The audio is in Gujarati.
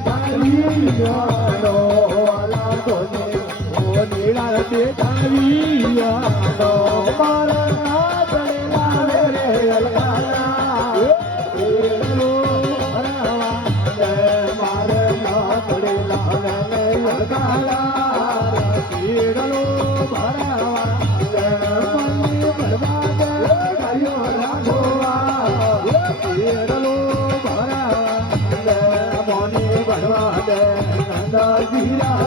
બેઠાવીયાનો વાલા તોને ઓ નીળા બેઠાવીયાનો મારા નાચડેલા રે અલકાલા એલો ભરાવા મારે નાચડેલા રે અલકાલા એલો ભરાવા મને ભરવા દે ગાયો રાખોવા એલો ભરાવા મોને ભરવા દે નંદા જીરા